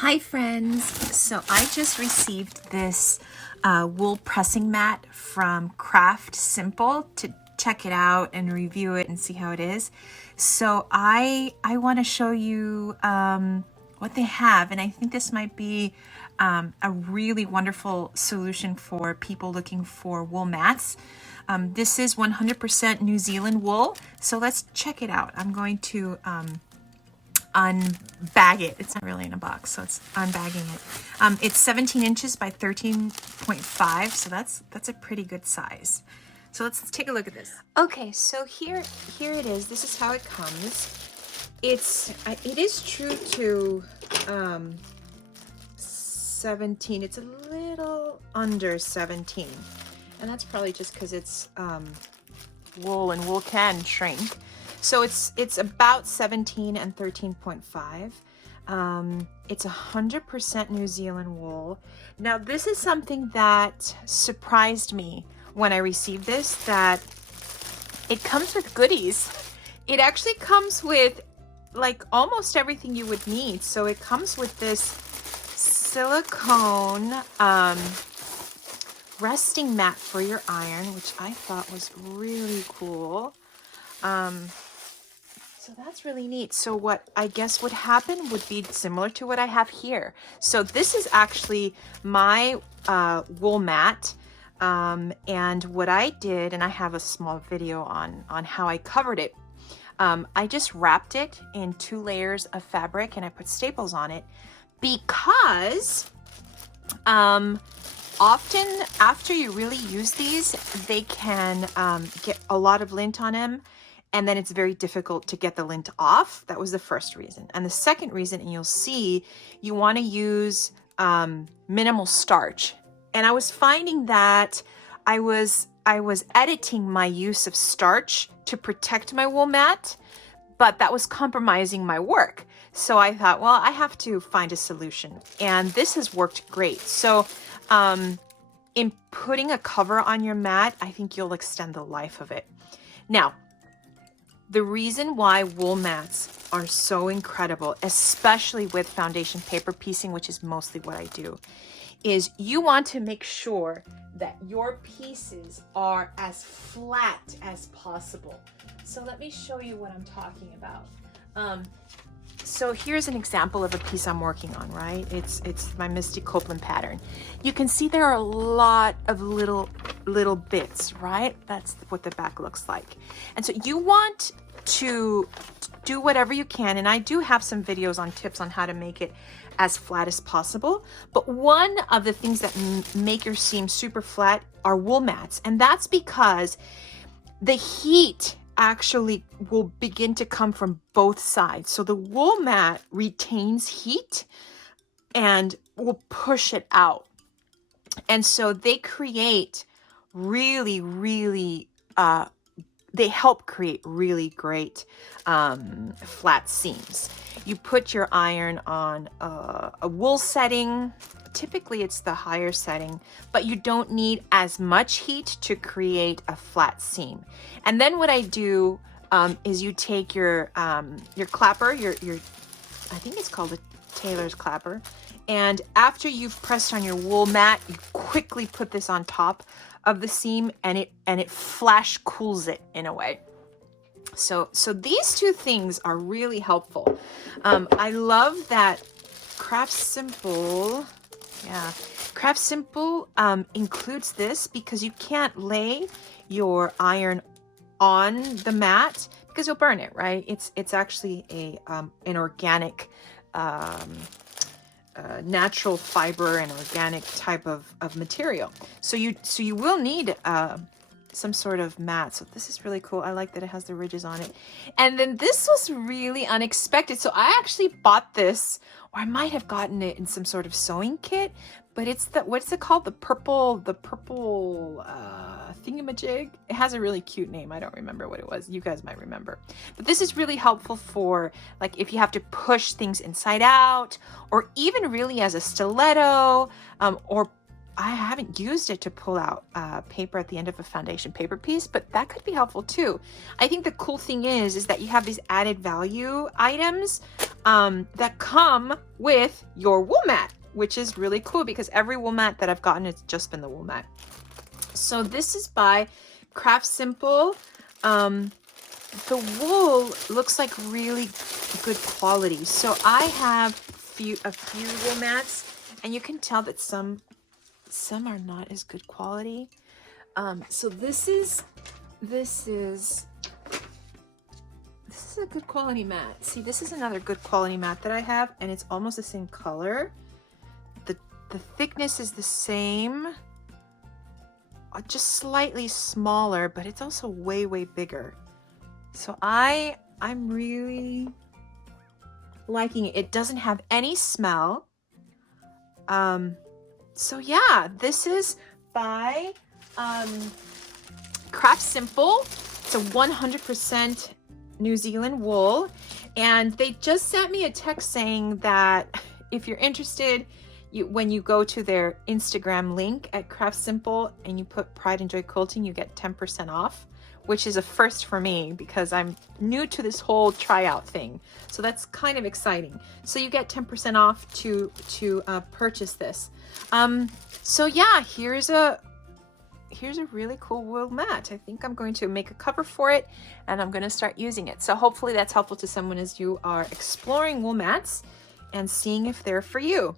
Hi friends, so I just received this wool pressing mat from Craft Simple to check it out and review it and see how it is. So I want to show you what they have, and I think this might be a really wonderful solution for people looking for wool mats. This is 100% New Zealand wool, so let's check it out. I'm going to unbag it. It's not really in a box, so it's unbagging it. It's 17 inches by 13.5, so that's a pretty good size. So let's take a look at this. Okay, so here it is. This is how it comes. It is true to 17. It's a little under 17, and that's probably just because it's wool, and wool can shrink. So it's about 17 and 13.5. It's 100% New Zealand wool. Now this is something that surprised me when I received this, that it comes with goodies. It actually comes with like almost everything you would need. So it comes with this silicone resting mat for your iron, which I thought was really cool. So that's really neat. So what I guess would happen would be similar to what I have here. So this is actually my wool mat. And what I did, and I have a small video on how I covered it. I just wrapped it in 2 layers of fabric, and I put staples on it because often after you really use these, they can get a lot of lint on them. And then it's very difficult to get the lint off. That was the first reason. And the second reason, and you'll see, you want to use minimal starch. And I was finding that I was editing my use of starch to protect my wool mat, but that was compromising my work. So I thought, well, I have to find a solution. And this has worked great. So in putting a cover on your mat, I think you'll extend the life of it. Now, the reason why wool mats are so incredible, especially with foundation paper piecing, which is mostly what I do, is you want to make sure that your pieces are as flat as possible. So let me show you what I'm talking about. So here's an example of a piece I'm working on, right? It's my Misty Copeland pattern. You can see there are a lot of little bits, right? That's what the back looks like. And so you want to do whatever you can, and I do have some videos on tips on how to make it as flat as possible. But one of the things that make your seam super flat are wool mats, and that's because the heat actually will begin to come from both sides. So the wool mat retains heat and will push it out. And so they create really, they help create really great flat seams. You put your iron on a wool setting. Typically it's the higher setting, but you don't need as much heat to create a flat seam. And then what I do is you take your clapper, your I think it's called a tailor's clapper, and after you've pressed on your wool mat, you quickly put this on top of the seam, and it flash cools it in a way. So these two things are really helpful. I love that Craft Simple includes this, because you can't lay your iron on the mat because you'll burn it, right? It's actually an organic natural fiber and organic type of material. So you will need some sort of mat. So this is really cool. I like that it has the ridges on it. And then this was really unexpected. So I actually bought this, or I might have gotten it in some sort of sewing kit, but it's what's it called? The purple thingamajig. It has a really cute name. I don't remember what it was. You guys might remember. But this is really helpful for like if you have to push things inside out, or even really as a stiletto, or I haven't used it to pull out paper at the end of a foundation paper piece, but that could be helpful too. I think the cool thing is that you have these added value items that come with your wool mat, which is really cool because every wool mat that I've gotten, it's just been the wool mat. So this is by Craft Simple. The wool looks like really good quality. So I have a few wool mats, and you can tell that some are not as good quality. So this is a good quality mat. See, this is another good quality mat that I have, and it's almost the same color. The thickness is the same, just slightly smaller, but it's also way, way bigger. So I'm really liking it. It doesn't have any smell. So yeah, this is by Craft Simple. It's a 100% New Zealand wool, and they just sent me a text saying that if you're interested, when you go to their Instagram link at Craft Simple and you put Pride and Joy Quilting, you get 10% off, which is a first for me because I'm new to this whole tryout thing. So that's kind of exciting. So you get 10% off to purchase this. So yeah, here's a really cool wool mat. I think I'm going to make a cover for it, and I'm going to start using it. So hopefully that's helpful to someone as you are exploring wool mats and seeing if they're for you.